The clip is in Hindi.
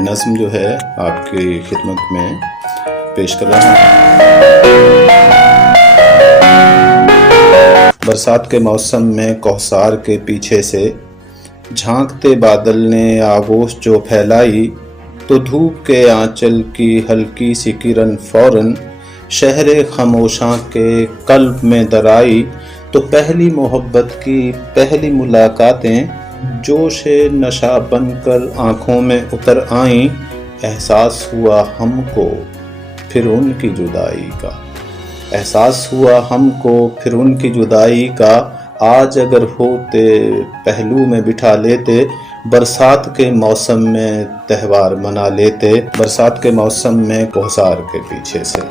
नज़्म जो है आपकी खिदमत में पेश कर रहा हूँ। बरसात के मौसम में कौसार के पीछे से झांकते बादल ने आगोश जो फैलाई, तो धूप के आंचल की हल्की सी किरण फौरन शहरे खामोशां के कल्ब में दराई। तो पहली मोहब्बत की पहली मुलाकातें जोशे नशा बनकर आँखों में उतर आईं। एहसास हुआ हमको फिर उनकी जुदाई का, एहसास हुआ हमको फिर उनकी जुदाई का। आज अगर होते पहलू में बिठा लेते, बरसात के मौसम में त्यौहार मना लेते। बरसात के मौसम में कौसार के पीछे से।